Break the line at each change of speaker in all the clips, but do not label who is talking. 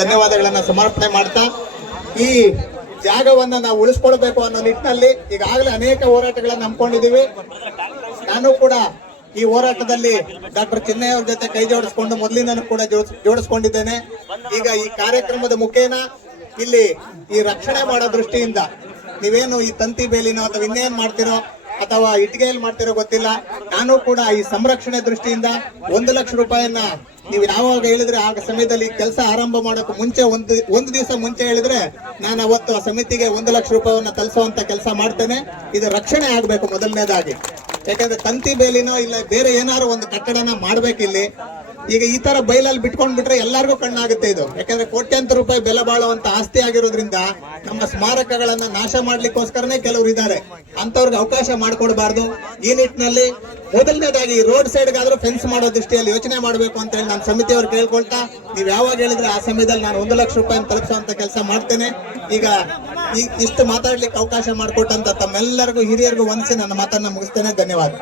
ಧನ್ಯವಾದಗಳನ್ನ ಸಮರ್ಪಣೆ ಮಾಡ್ತಾ ಈ ಜಾಗವನ್ನ ನಾವು ಉಳಿಸ್ಕೊಳ್ಬೇಕು ಅನ್ನೋ ನಿಟ್ಟಿನಲ್ಲಿ ಈಗಾಗಲೇ ಅನೇಕ ಹೋರಾಟಗಳನ್ನು ಹಮ್ಮಿಕೊಂಡಿದ್ದೀವಿ. ನಾನು ಕೂಡ ಈ ಹೋರಾಟದಲ್ಲಿ ಡಾಕ್ಟರ್ ಚಿನ್ನಯ್ಯವ್ರ ಜೊತೆ ಕೈ ಜೋಡಿಸ್ಕೊಂಡು ಮೊದಲಿಂದನೂ ಕೂಡ ಜೋಡ್ಸ್- ಜೋಡಿಸ್ಕೊಂಡಿದ್ದೇನೆ. ಈಗ ಈ ಕಾರ್ಯಕ್ರಮದ ಮುಖೇನ ಇಲ್ಲಿ ಈ ರಕ್ಷಣೆ ಮಾಡೋ ದೃಷ್ಟಿಯಿಂದ ನೀವೇನು ಈ ತಂತಿ ಬೇಲಿನೋ ಅಥವಾ ಇನ್ನೇನು ಮಾಡ್ತಿರೋ ಅಥವಾ ಇಟ್ಟಿಗೆಯಲ್ಲಿ ಮಾಡ್ತಿರೋ ಗೊತ್ತಿಲ್ಲ. ನಾನು ಕೂಡ ಈ ಸಂರಕ್ಷಣೆ ದೃಷ್ಟಿಯಿಂದ ಒಂದು ಲಕ್ಷ ರೂಪಾಯಿಯನ್ನ ನೀವು ಯಾವಾಗ ಹೇಳಿದ್ರೆ ಆ ಸಮಯದಲ್ಲಿ ಕೆಲಸ ಆರಂಭ ಮಾಡೋಕೆ ಮುಂಚೆ ಒಂದು ಒಂದು ದಿವಸ ಮುಂಚೆ ಹೇಳಿದ್ರೆ ನಾನು ಅವತ್ತು ಆ ಸಮಿತಿಗೆ ಒಂದು ಲಕ್ಷ ರೂಪಾಯಿಯನ್ನ ತಲುಸುವಂತ ಕೆಲಸ ಮಾಡ್ತೇನೆ. ಇದು ರಕ್ಷಣೆ ಆಗ್ಬೇಕು ಮೊದಲನೇದಾಗಿ. ಯಾಕಂದ್ರೆ ತಂತಿ ಬೇಲಿನೋ ಇಲ್ಲ ಬೇರೆ ಏನಾದ್ರು ಒಂದು ಕಟ್ಟಡನ ಮಾಡ್ಬೇಕಿಲ್ಲಿ ಈಗ ಈ ತರ ಬೈಲಲ್ಲಿ ಬಿಟ್ಕೊಂಡ್ ಬಿಟ್ರೆ ಎಲ್ಲರಿಗೂ ಕಣ್ಣಾಗುತ್ತೆ ಇದು. ಯಾಕಂದ್ರೆ ಕೋಟ್ಯಾಂತರ ರೂಪಾಯಿ ಬೆಲೆ ಬಾಳುವಂತ ಆಸ್ತಿ ಆಗಿರೋದ್ರಿಂದ ನಮ್ಮ ಸ್ಮಾರಕಗಳನ್ನ ನಾಶ ಮಾಡ್ಲಿಕ್ಕೋಸ್ಕರನೇ ಕೆಲವರು ಇದ್ದಾರೆ. ಅಂತವ್ರಿಗೆ ಅವಕಾಶ ಮಾಡ್ಕೊಡ್ಬಾರ್ದು. ಈ ನಿಟ್ಟಿನಲ್ಲಿ ಮೊದಲನೇದಾಗಿ ರೋಡ್ ಸೈಡ್ ಗಾದ್ರೂ ಫೆನ್ಸ್ ಮಾಡೋ ದೃಷ್ಟಿಯಲ್ಲಿ ಯೋಚನೆ ಮಾಡಬೇಕು ಅಂತ ಹೇಳಿ ನಾನು ಸಮಿತಿಯವ್ರು ಕೇಳ್ಕೊಳ್ತಾ, ನೀವ್ ಯಾವಾಗ ಹೇಳಿದ್ರೆ ಆ ಸಮಯದಲ್ಲಿ ನಾನು ಒಂದು ಲಕ್ಷ ರೂಪಾಯಿ ತಲುಪಿಸುವಂತ ಕೆಲಸ ಮಾಡ್ತೇನೆ. ಈಗ ಇಷ್ಟು ಮಾತಾಡ್ಲಿಕ್ಕೆ ಅವಕಾಶ ಮಾಡಿಕೊಟ್ಟಂತ ತಮ್ಮೆಲ್ಲರಿಗೂ ಹಿರಿಯರಿಗೂ ವಂದಿಸಿ ನನ್ನ ಮಾತನ್ನ ಮುಗಿಸ್ತೇನೆ. ಧನ್ಯವಾದ.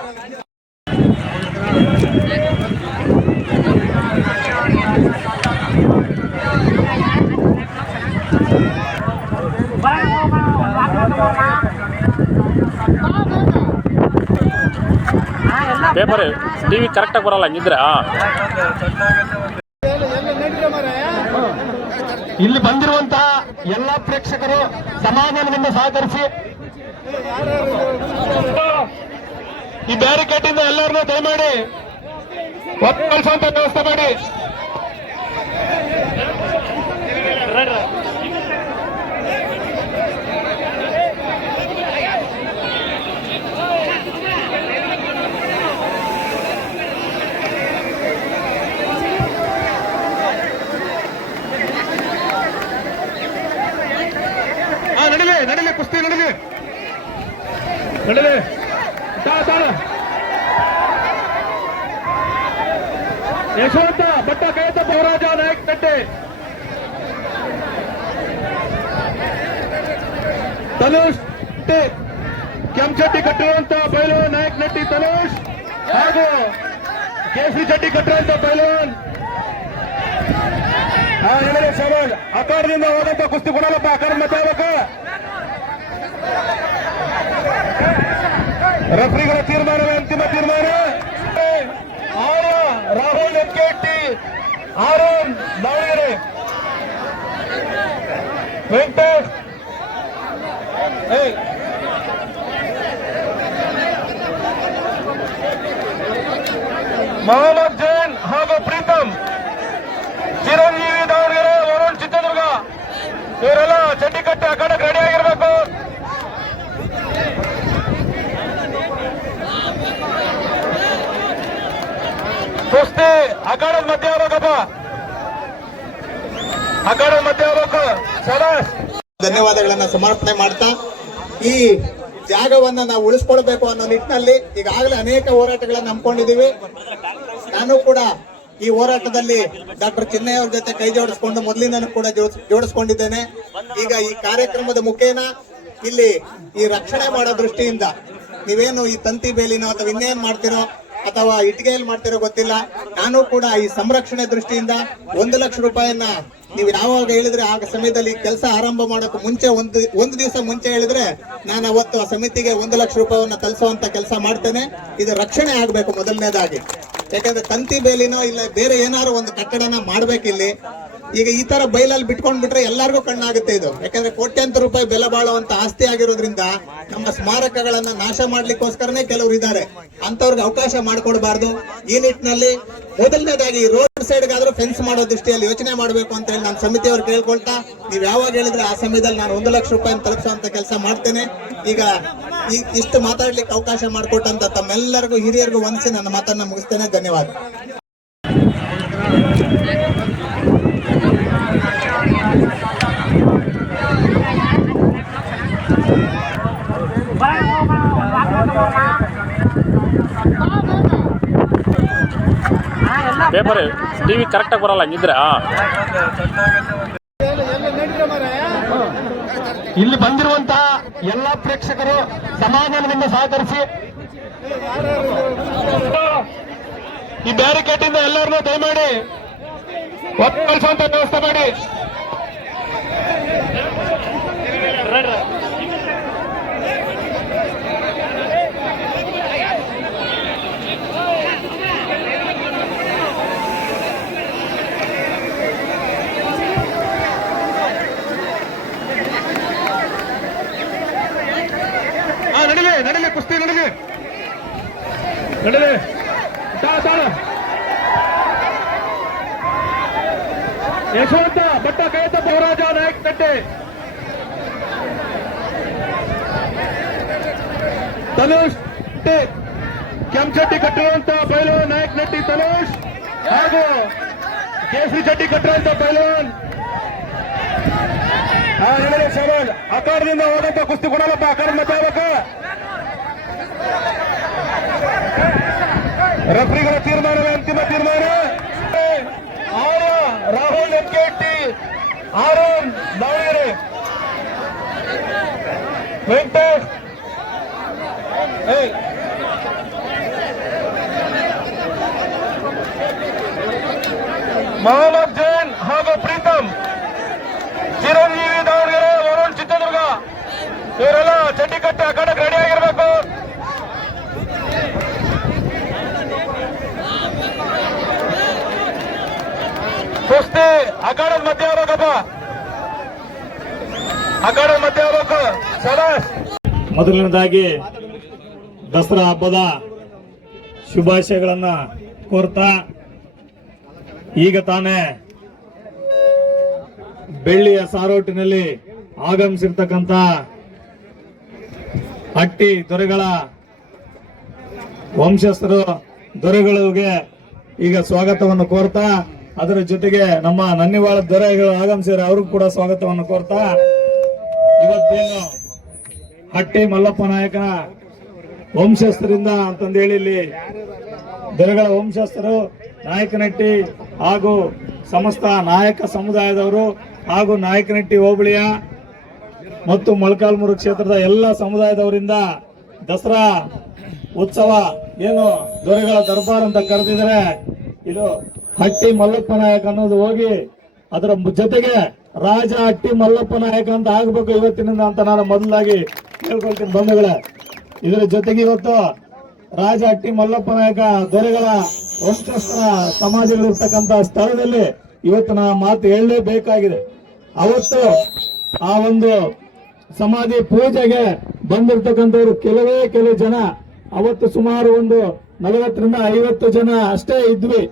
ಪೇಪರ್ ಟಿವಿ ಕರೆಕ್ಟಾಗಿ ಬರಲ್ಲ, ಹಂಗಿದ್ರೆ
ಇಲ್ಲಿ ಬಂದಿರುವಂತಹ ಎಲ್ಲ ಪ್ರೇಕ್ಷಕರು ಸಮಾಧಾನದಿಂದ ಸಹಕರಿಸಿ. ಈ ಬ್ಯಾರಿಕೇಡ್ ಇಂದ ಎಲ್ಲರನ್ನೂ ದಯಮಾಡಿ ಒಪ್ಪಿಸುವಂತ ವ್ಯವಸ್ಥೆ ಮಾಡಿ ಹಾ ನಡಿಲಿ ನಡಿಲಿ ನಡಿಗೆ ನಡಿಲಿ. ಯಶವಂತ, ಭಟ್ಟ ಕೈತ ಬಹುರಾಜ ನಾಯಕ್, ತಟ್ಟೆ. ತನುಷ್. ಕೆಂಚಡ್ಡಿ ಕಟ್ಟಿರುವಂತ ಬೈಲವಾನ್ ನಾಯಕ್, ನಟ್ಟಿ, ತನುಷ್. ಹಾಗೂ ಕೇಸರಿ ಚಡ್ಡಿ ಕಟ್ಟಿರುವಂತ ಹೇಳಿ, ಸಮಾಜ್. ಅಕಾರದಿಂದ ಹೋದಂತ ಕುಸ್ತಿ ಕೊಡಲ್ಲಪ್ಪ ಮತ್ತೆ ಆಗ್ಬೇಕು ರೆಫ್ರಿಗಳ ತೀರ್ಮಾನವೇ ಅಂತಿಮ ತೀರ್ಮಾನ Arya Rahul NKT R
Davangere Venkatesh A. Mohammed ಜಾಗವನ್ನ ನಾವು ಉಳಿಸ್ಕೊಳ್ಬೇಕು ಅನ್ನೋ ನಿಟ್ಟಿನಲ್ಲಿ ಈಗಾಗಲೇ ಅನೇಕ ಹೋರಾಟಗಳನ್ನ ಹಮ್ಮಿಕೊಂಡಿದ್ದೀವಿ. ನಾನು ಕೂಡ ಈ ಹೋರಾಟದಲ್ಲಿ ಡಾಕ್ಟರ್ ಚಿನ್ನಯ್ಯ ಅವ್ರ ಜೊತೆ ಕೈ ಜೋಡಿಸ್ಕೊಂಡು ಮೊದಲಿಂದನೂ ಕೂಡ ಜೋಡ್ಸ್- ಜೋಡಿಸ್ಕೊಂಡಿದ್ದೇನೆ. ಈಗ ಈ ಕಾರ್ಯಕ್ರಮದ ಮುಖೇನ ಇಲ್ಲಿ ಈ ರಕ್ಷಣೆ ಮಾಡೋ ದೃಷ್ಟಿಯಿಂದ ನೀವೇನು ಈ ತಂತಿ ಬೇಲಿನೋ ಅಥವಾ ಇನ್ನೇನ್ ಮಾಡ್ತಿರೋ ಅಥವಾ ಇಟ್ಟಿಗೆಯಲ್ಲಿ ಮಾಡ್ತಿರೋ ಗೊತ್ತಿಲ್ಲ. ನಾನು ಕೂಡ ಈ ಸಂರಕ್ಷಣೆ ದೃಷ್ಟಿಯಿಂದ ಒಂದು ಲಕ್ಷ ರೂಪಾಯಿಯನ್ನ ನೀವು ಯಾವಾಗ ಹೇಳಿದ್ರೆ ಆ ಸಮಯದಲ್ಲಿ ಕೆಲಸ ಆರಂಭ ಮಾಡೋಕೆ ಮುಂಚೆ ಒಂದು ಒಂದು ದಿವಸ ಮುಂಚೆ ಹೇಳಿದ್ರೆ ನಾನು ಅವತ್ತು ಆ ಸಮಿತಿಗೆ ಒಂದು ಲಕ್ಷ ರೂಪಾಯಿಯನ್ನ ತಲುಸುವಂತ ಕೆಲಸ ಮಾಡ್ತೇನೆ. ಇದು ರಕ್ಷಣೆ ಆಗ್ಬೇಕು ಮೊದಲನೇದಾಗಿ. ಯಾಕಂದ್ರೆ ತಂತಿ ಬೇಲಿನೋ ಇಲ್ಲ ಬೇರೆ ಏನಾದ್ರು ಒಂದು ಕಟ್ಟಡನ ಮಾಡ್ಬೇಕಿಲ್ಲಿ. ಈಗ ಈ ತರ ಬೈಲಲ್ಲಿ ಬಿಟ್ಕೊಂಡ್ ಬಿಟ್ರೆ ಎಲ್ಲರಿಗೂ ಕಣ್ಣಾಗುತ್ತೆ ಇದು. ಯಾಕಂದ್ರೆ ಕೋಟ್ಯಾಂತರ ರೂಪಾಯಿ ಬೆಲೆ ಬಾಳುವಂತ ಆಸ್ತಿ ಆಗಿರೋದ್ರಿಂದ ನಮ್ಮ ಸ್ಮಾರಕಗಳನ್ನ ನಾಶ ಮಾಡ್ಲಿಕ್ಕೋಸ್ಕರನೇ ಕೆಲವರು ಇದ್ದಾರೆ. ಅಂತವ್ರಿಗೆ ಅವಕಾಶ ಮಾಡ್ಕೊಡ್ಬಾರ್ದು. ಈ ನಿಟ್ಟಿನಲ್ಲಿ ಮೊದಲನೇದಾಗಿ ರೋಡ್ ಸೈಡ್ ಗಾದ್ರೂ ಫೆನ್ಸ್ ಮಾಡೋ ದೃಷ್ಟಿಯಲ್ಲಿ ಯೋಚನೆ ಮಾಡಬೇಕು ಅಂತ ಹೇಳಿ ನಾನು ಸಮಿತಿಯವ್ರು ಕೇಳ್ಕೊಳ್ತಾ, ನೀವ್ ಯಾವಾಗ ಹೇಳಿದ್ರೆ ಆ ಸಮಯದಲ್ಲಿ ನಾನು ಒಂದು ಲಕ್ಷ ರೂಪಾಯಿ ತಲುಪಿಸುವಂತ ಕೆಲಸ ಮಾಡ್ತೇನೆ. ಈಗ ಇಷ್ಟು ಮಾತಾಡ್ಲಿಕ್ಕೆ ಅವಕಾಶ ಮಾಡಿಕೊಟ್ಟಂತ ತಮ್ಮೆಲ್ಲರಿಗೂ ಹಿರಿಯರಿಗೂ ವಂದಿಸಿ ನನ್ನ ಮಾತನ್ನ ಮುಗಿಸ್ತೇನೆ. ಧನ್ಯವಾದ.
ಪೇಪರ್ ಟಿವಿ ಕರೆಕ್ಟಾಗಿ ಬರಲ್ಲ, ಹಂಗಿದ್ರೆ.
ಇಲ್ಲಿ ಬಂದಿರುವಂತಹ ಎಲ್ಲಾ ಪ್ರೇಕ್ಷಕರು ಸಮಾಧಾನದಿಂದ ಸಹಕರಿಸಿ ಈ ಬ್ಯಾರಿಕೇಡ್ ಇಂದ ಎಲ್ಲರನ್ನೂ ದಯಮಾಡಿ ಒಪ್ಪಿಸುವಂತ ವ್ಯವಸ್ಥೆ ಮಾಡಿ ನಡೀಲಿ ನಡೀಲಿ ನಡಲಿ ತಾಳ ತಾಳ ಯಶವಂತ, ಭಟ್ಟ ಕೈತ ಪೌರಾಜ ನಾಯಕ್ ಕಟ್ಟೆ ತನುಷ್ ಕೆಂಚಟ್ಟಿ ಕಟ್ಟಿರುವಂತ ಪೈಲವಾನ್, ನಾಯಕ್ ನಟ್ಟಿ ತನುಷ್. ಹಾಗೂ ಕೇಸರಿ ಚಟ್ಟಿ ಕಟ್ಟಿರುವಂತ ಪೈಲವಾನ್. ಶಬಾನ್ ಅಕಾರದಿಂದ ಹೋದಂತ ಕುಸ್ತಿ ಕೊಡಲ್ಲಪ್ಪ ಆಕಾರ ಮತ್ತೆ ರೆಫ್ರಿಗಳ ತೀರ್ಮಾನವೇ ಅಂತಿಮ ತೀರ್ಮಾನ ಆರ ರಾಹುಲ್ ಎನ್ಕೆಟಿ ಆರನ್ ದಾವಣಗೆರೆ ವೆಂಕಟೇಶ್ ಏಯ್ ಮೊಹಮ್ಮದ್ ಜೈನ್ ಹಾಗೂ ಪ್ರೀತಮ್ ಚಿರಂಜೀವಿ ದಾವಣಗೆರೆ ವರುಣ್ ಚಿತ್ರದುರ್ಗ ಇವರೆಲ್ಲ
ಮೊದಲನೇದಾಗಿ ದಸರಾ ಹಬ್ಬದ ಶುಭಾಶಯಗಳನ್ನು ಕೋರ್ತಾ ಈಗ ತಾನೇ ಬೆಳ್ಳಿಯ ಸಾರೋಟಿನಲ್ಲಿ ಆಗಮಿಸಿರ್ತಕ್ಕಂಥ ಹಟ್ಟಿ ದೊರೆಗಳ ವಂಶಸ್ಥರು ದೊರೆಗಳಿಗೆ ಈಗ ಸ್ವಾಗತವನ್ನು ಕೋರ್ತಾ, ಅದರ ಜೊತೆಗೆ ನಮ್ಮ ನನ್ನಿವಾಳ ದೊರೆಗಳು ಆಗಮಿಸಿದ್ರೆ ಅವ್ರಿಗೂ ಕೂಡ ಸ್ವಾಗತವನ್ನು ಕೋರ್ತಾ. ಇವತ್ತೇನು ಹಟ್ಟಿ ಮಲ್ಲಪ್ಪ ನಾಯಕನ ವಂಶಸ್ಥರಿಂದ ಅಂತಂದೇಳಿ ಇಲ್ಲಿ ದೊರೆಗಳ ವಂಶಸ್ಥರು, ನಾಯಕನಟ್ಟಿ ಹಾಗೂ ಸಮಸ್ತ ನಾಯಕ ಸಮುದಾಯದವರು ಹಾಗೂ ನಾಯಕನಟ್ಟಿ ಹೋಬಳಿಯ ಮತ್ತು ಮೊಳಕಾಲ್ಮೂರು ಕ್ಷೇತ್ರದ ಎಲ್ಲ ಸಮುದಾಯದವರಿಂದ ದಸರಾ ಉತ್ಸವ ಏನು ದೊರೆಗಳ ದರ್ಬಾರ್ ಅಂತ ಕರೆದಿದ್ದಾರೆ. ಇದು ಹಟ್ಟಿ ಮಲ್ಲಪ್ಪ ನಾಯಕ ಅನ್ನೋದು ಹೋಗಿ ಅದರ ಜೊತೆಗೆ ರಾಜ ಹಟ್ಟಿ ಮಲ್ಲಪ್ಪ ನಾಯಕ ಅಂತ ಆಗ್ಬೇಕು ಇವತ್ತಿನಿಂದ ಅಂತ ನಾನು ಮೊದಲಾಗಿ ಹೇಳ್ಕೊಳ್ತೀನಿ ಬಂಧುಗಳೇ. ಇದರ ಜೊತೆಗೆ ಇವತ್ತು ರಾಜ ಅಟ್ಟಿ ಮಲ್ಲಪ್ಪ ನಾಯಕ ದೊರೆಗಳ ವಂಶಸ್ಥರ ಸಮಾಜಗಳಿರ್ತಕ್ಕಂಥ ಸ್ಥಳದಲ್ಲಿ ಇವತ್ತು ನಾ ಮಾತು ಹೇಳಲೇಬೇಕಾಗಿದೆ. ಅವತ್ತು ಆ ಒಂದು ಸಮಾಧಿ ಪೂಜೆಗೆ ಬಂದಿರ್ತಕ್ಕಂಥವ್ರು ಕೆಲವೇ ಕೆಲವು ಜನ, ಅವತ್ತು ಸುಮಾರು ಒಂದು ನಲವತ್ತರಿಂದ ಐವತ್ತು ಜನ ಅಷ್ಟೇ ಇದ್ವಿ.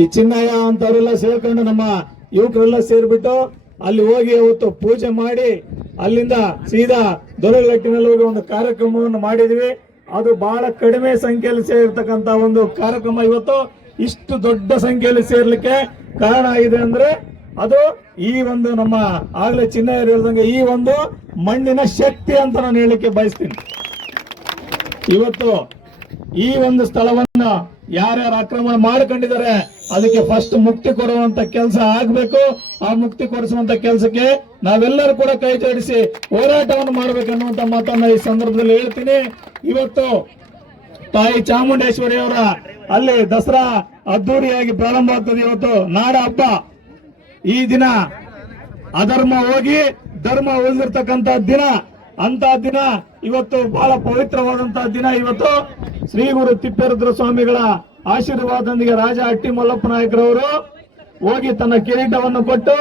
ಈ ಚಿನ್ನಯ್ಯ ಅಂತವರೆಲ್ಲ ಸೇರ್ಕೊಂಡು ನಮ್ಮ ಯುವಕರೆಲ್ಲ ಸೇರ್ಬಿಟ್ಟು ಅಲ್ಲಿ ಹೋಗಿ ಅವತ್ತು ಪೂಜೆ ಮಾಡಿ ಅಲ್ಲಿಂದ ಸೀದಾ ದೊರೆಗಟ್ಟಿನಲ್ಲಿ ಹೋಗಿ ಒಂದು ಕಾರ್ಯಕ್ರಮವನ್ನು ಮಾಡಿದ್ವಿ. ಅದು ಬಹಳ ಕಡಿಮೆ ಸಂಖ್ಯೆಯಲ್ಲಿ ಸೇರಿರ್ತಕ್ಕಂತ ಒಂದು ಕಾರ್ಯಕ್ರಮ ಇವತ್ತು ಇಷ್ಟು ದೊಡ್ಡ ಸಂಖ್ಯೆಯಲ್ಲಿ ಸೇರ್ಲಿಕ್ಕೆ ಕಾರಣ ಆಗಿದೆ ಅಂದ್ರೆ ಅದು ಈ ಒಂದು ನಮ್ಮ ಆಗ್ಲೇ ಚಿನ್ನ ಹೇಳ್ದಂಗೆ ಈ ಒಂದು ಮಣ್ಣಿನ ಶಕ್ತಿ ಅಂತ ನಾನು ಹೇಳಲಿಕ್ಕೆ ಬಯಸ್ತೀನಿ. ಇವತ್ತು ಈ ಒಂದು ಸ್ಥಳವನ್ನ ಯಾರ್ಯಾರು ಆಕ್ರಮಣ ಮಾಡ್ಕೊಂಡಿದ್ದಾರೆ ಅದಕ್ಕೆ ಫಸ್ಟ್ ಮುಕ್ತಿ ಕೊಡುವಂತ ಕೆಲಸ ಆಗ್ಬೇಕು. ಆ ಮುಕ್ತಿ ಕೊಡಿಸುವಂತ ಕೆಲಸಕ್ಕೆ ನಾವೆಲ್ಲರೂ ಕೂಡ ಕೈ ಜೋಡಿಸಿ ಹೋರಾಟವನ್ನು ಮಾಡ್ಬೇಕನ್ನುವಂತ ಮಾತನ್ನ ಈ ಸಂದರ್ಭದಲ್ಲಿ ಹೇಳ್ತೀನಿ. ಇವತ್ತು ತಾಯಿ ಚಾಮುಂಡೇಶ್ವರಿ ಅವರ ಅಲ್ಲಿ ದಸರಾ ಅದ್ದೂರಿಯಾಗಿ ಪ್ರಾರಂಭ ಆಗ್ತದೆ ಇವತ್ತು. ನಾಡ ಹಬ್ಬ. ಈ ದಿನ ಅಧರ್ಮ ಹೋಗಿ ಧರ್ಮ ಉಳಿದಿರ್ತಕ್ಕಂತ ದಿನ. ಅಂತ ದಿನ ಇವತ್ತು ಬಹಳ ಪವಿತ್ರವಾದಂತಹ ದಿನ ಇವತ್ತು. ಶ್ರೀ ಗುರು ತಿಪ್ಪೇರುದ್ರ ಸ್ವಾಮಿಗಳ ಆಶೀರ್ವಾದದೊಂದಿಗೆ ರಾಜ ಹಟ್ಟಿ ಮಲ್ಲಪ್ಪ ನಾಯಕರವರು ಹೋಗಿ ತನ್ನ ಕಿರೀಟವನ್ನು ಕೊಟ್ಟು,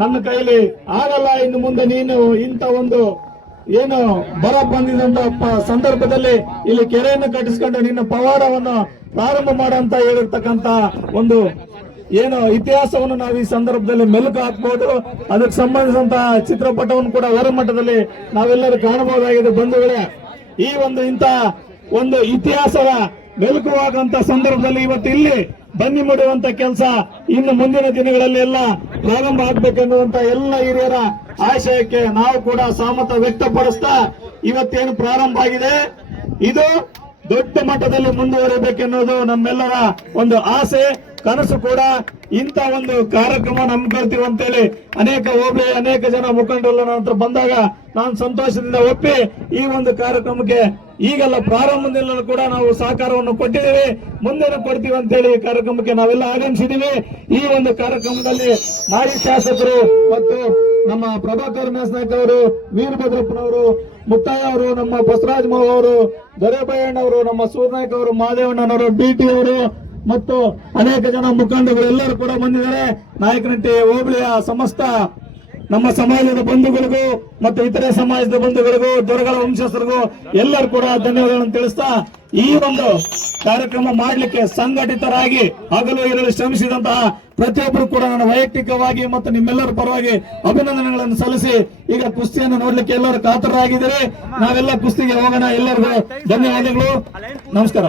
ನನ್ನ ಕೈಲಿ ಆಗಲ್ಲ, ಇನ್ನು ಮುಂದೆ ನೀನು ಇಂಥ ಒಂದು ಏನು ಬರ ಬಂದಿದಂತ ಸಂದರ್ಭದಲ್ಲಿ ಇಲ್ಲಿ ಕೆರೆಯನ್ನು ಕಟ್ಟಿಸಿಕೊಂಡು ನಿನ್ನ ಪವಾಡವನ್ನು ಪ್ರಾರಂಭ ಮಾಡಂತ ಹೇಳಿರ್ತಕ್ಕಂತ ಒಂದು ಏನು ಇತಿಹಾಸವನ್ನು ನಾವು ಈ ಸಂದರ್ಭದಲ್ಲಿ ಮೆಲುಕು ಹಾಕಬಹುದು ಅದಕ್ಕೆ ಸಂಬಂಧಿಸಿದಂತಹ ಚಿತ್ರಪಟವನ್ನು ಕೂಡ ಹೊರಮಟ್ಟದಲ್ಲಿ ನಾವೆಲ್ಲರೂ ಕಾಣಬಹುದಾಗಿದೆ. ಬಂಧುಗಳೇ, ಈ ಒಂದು ಇಂತಹ ಒಂದು ಇತಿಹಾಸದ ಮೆಲುಕುವಾದಂತ ಸಂದರ್ಭದಲ್ಲಿ ಇವತ್ತು ಇಲ್ಲಿ ಬನ್ನಿ ಮಾಡುವಂತ ಕೆಲಸ ಇನ್ನು ಮುಂದಿನ ದಿನಗಳಲ್ಲಿ ಎಲ್ಲ ಪ್ರಾರಂಭ ಆಗ್ಬೇಕೆನ್ನುವಂತ ಎಲ್ಲ ಹಿರಿಯರ ಆಶಯಕ್ಕೆ ನಾವು ಕೂಡ ಸಹಮತ ವ್ಯಕ್ತಪಡಿಸ್ತಾ ಇವತ್ತೇನು ಪ್ರಾರಂಭ ಆಗಿದೆ. ಇದು ದೊಡ್ಡ ಮಟ್ಟದಲ್ಲಿ ಮುಂದುವರಿಬೇಕೆನ್ನುವುದು ನಮ್ಮೆಲ್ಲರ ಒಂದು ಆಸೆ. ಕನಸು ಕೂಡ ಇಂಥ ಒಂದು ಕಾರ್ಯಕ್ರಮ ಹಮ್ಮಿಕೊಳ್ತೀವಿ ಅಂತೇಳಿ ಅನೇಕ ಹೋಬಳಿ, ಅನೇಕ ಜನ ಮುಖಂಡರು ನನ್ನ ಹತ್ರ ಬಂದಾಗ ನಾನು ಸಂತೋಷದಿಂದ ಒಪ್ಪಿ ಈ ಒಂದು ಕಾರ್ಯಕ್ರಮಕ್ಕೆ ಈಗೆಲ್ಲ ಪ್ರಾರಂಭದಿಂದಲೂ ಕೂಡ ನಾವು ಸಹಕಾರವನ್ನು ಕೊಟ್ಟಿದ್ದೇವೆ, ಮುಂದೆನೂ ಕೊಡ್ತೀವಿ ಅಂತೇಳಿ ಈ ಕಾರ್ಯಕ್ರಮಕ್ಕೆ ನಾವೆಲ್ಲ ಆಗಮಿಸಿದ್ದೀವಿ. ಈ ಒಂದು ಕಾರ್ಯಕ್ರಮದಲ್ಲಿ ಮಾಜಿ ಶಾಸಕರು ಮತ್ತು ನಮ್ಮ ಪ್ರಭಾಕರ್ ನಾಯ್ಕ ಅವರು ವೀರಭದ್ರಪ್ಪನವರು ಮುಕ್ತಾಯ ಅವರು, ನಮ್ಮ ಬಸವರಾಜ ಮಾವ ಅವರು ದೊರೆಬಯ್ಯಣ್ಣವರು ನಮ್ಮ ಸೂರ್ನಾಯ್ಕ ಅವರು, ಮಾದೇವಣ್ಣನವರು ಬಿ ಟಿ ಅವರು ಮತ್ತು ಅನೇಕ ಜನ ಮುಖಂಡರು ಎಲ್ಲರೂ ಕೂಡ ಬಂದಿದ್ದಾರೆ. ನಾಯಕನಟ್ಟಿ ಹೋಬಳಿಯ ಸಮಸ್ತ ನಮ್ಮ ಸಮಾಜದ ಬಂಧುಗಳಿಗೂ ಮತ್ತು ಇತರೆ ಸಮಾಜದ ಬಂಧುಗಳಿಗೂ, ದೊರಗಳ ವಂಶಸ್ಥರಿಗೂ ಎಲ್ಲರೂ ಕೂಡ ಧನ್ಯವಾದಗಳನ್ನು ತಿಳಿಸ್ತಾ ಈ ಒಂದು ಕಾರ್ಯಕ್ರಮ ಮಾಡಲಿಕ್ಕೆ ಸಂಘಟಿತರಾಗಿ ಹಗಲು ಇರಲು ಶ್ರಮಿಸಿದಂತಹ ಪ್ರತಿಯೊಬ್ಬರು ಕೂಡ ನಾನು ವೈಯಕ್ತಿಕವಾಗಿ ಮತ್ತು ನಿಮ್ಮೆಲ್ಲರ ಪರವಾಗಿ ಅಭಿನಂದನೆಗಳನ್ನು ಸಲ್ಲಿಸಿ ಈಗ ಕುಸ್ತಿಯನ್ನು ನೋಡ್ಲಿಕ್ಕೆ ಎಲ್ಲರೂ ಕಾತರರಾಗಿದ್ದಾರೆ. ನಾವೆಲ್ಲ ಕುಸ್ತಿಗೆ ಹೋಗೋಣ. ಎಲ್ಲರಿಗೂ ಧನ್ಯವಾದಗಳು. ನಮಸ್ಕಾರ.